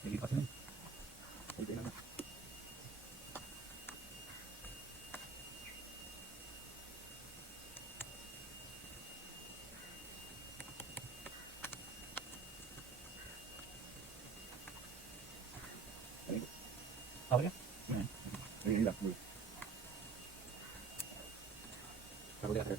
Jadi pasnya. Itu nama. Apa ya? Ini dah dulu. Kalau lihat.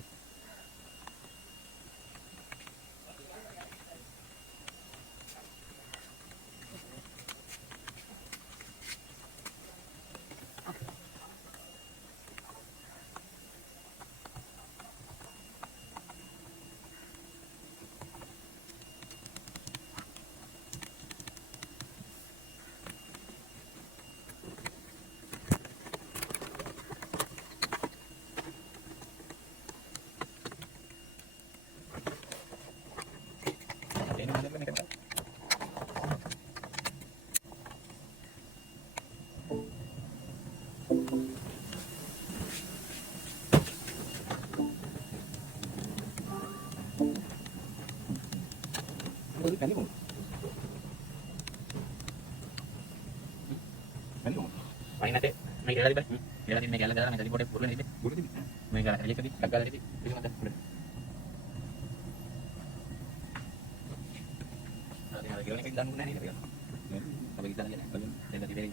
Ini mana mana kan? Ini mau. Ini mau. Main nanti. Main kira lagi, kira lagi, main kira lagi, nanti boleh buru nanti. Buru ini. Main kira lagi tadi, gagal tadi. Itu mana? Lagi orang yang ganggu nanti, kalau kita lagi, kita di beri.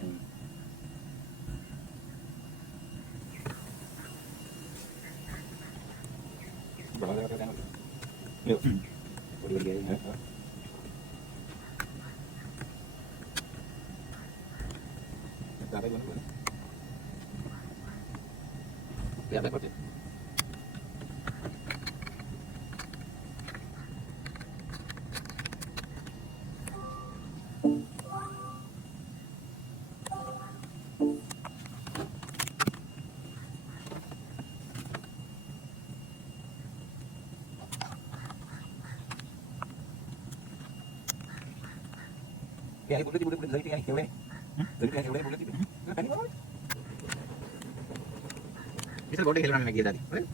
Berapa kali kan? Yuk. Boleh lagi ya. Berapa itu mana? Lihat apa sih? Ya, boleh dari tinggal boleh. Dari tinggal boleh boleh. Kan ini boleh. Bisa boleh hilang lagi tadi. Boleh?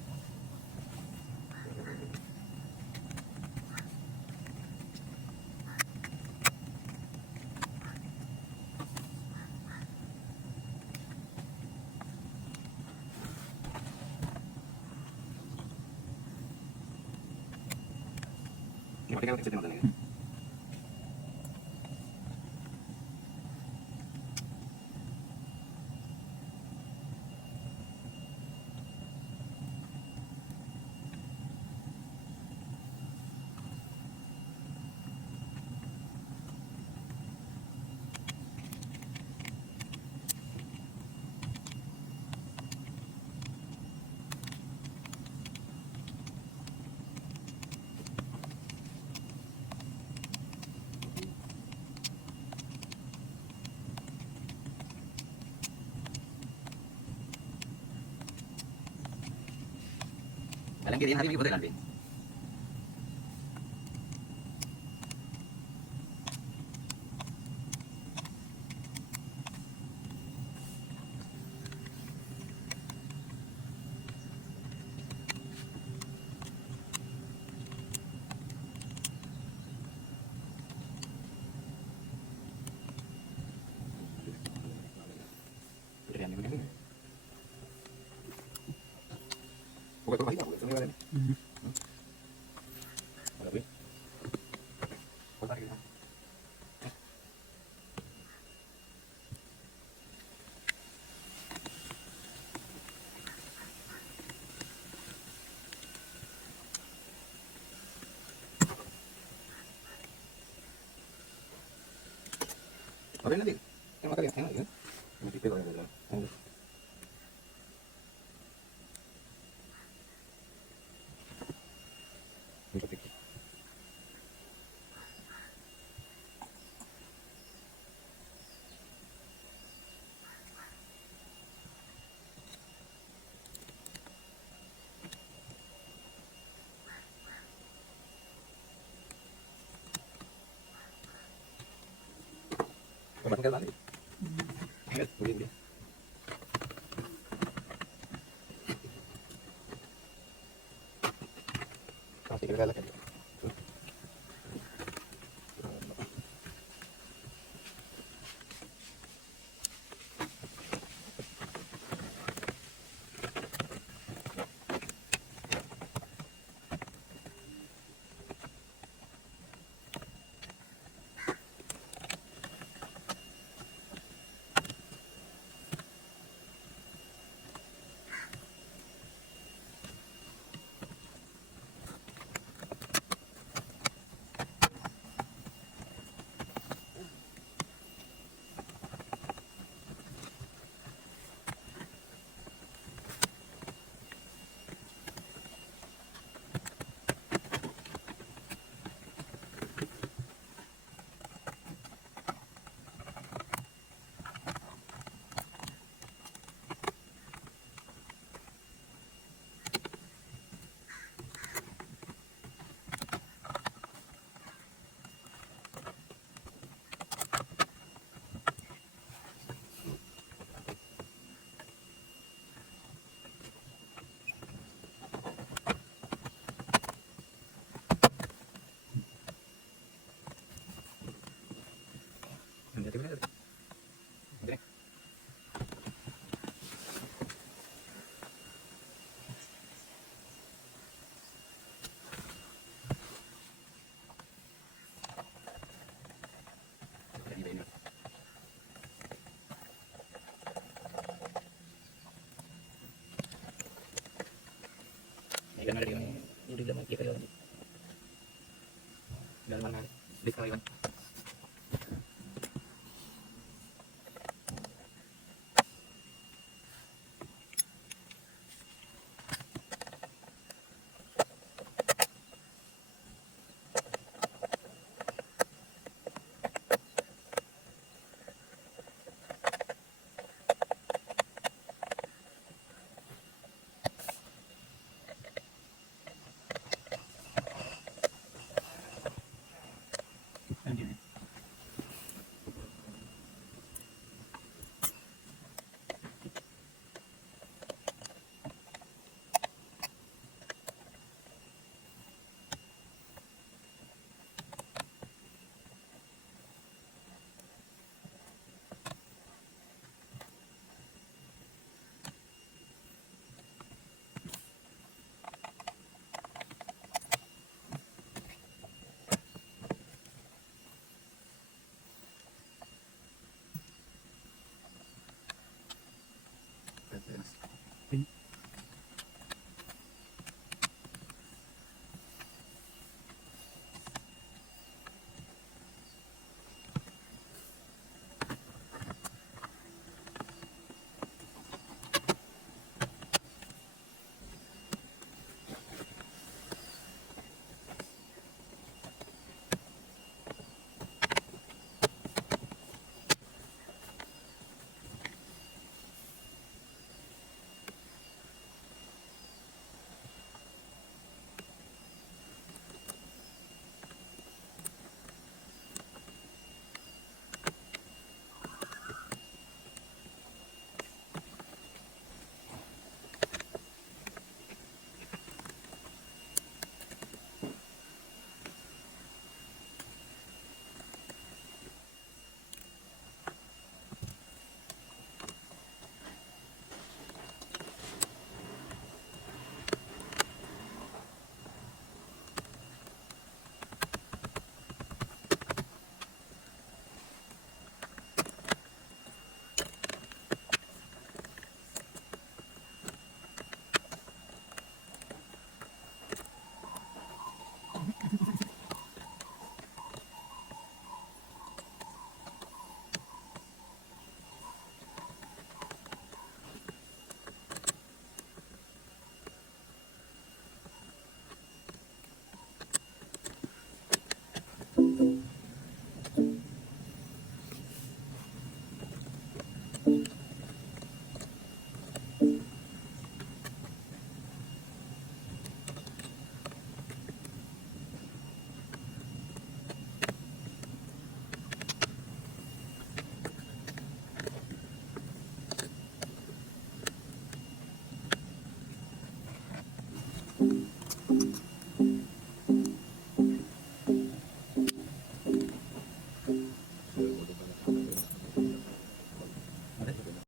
Ini pakai kita tengok lagi. Kalian kiriin hari ini boleh nanti. Bukan kau hilang, bukan ini. Ada apa? Kau tarik kan? Apa nanti? Yang makan yang enak ya? Yang tipis kalau yang bilang. Coba tinggal balik. Ingat, boleh. Pasti kita galak. Bilis ka, Iwan.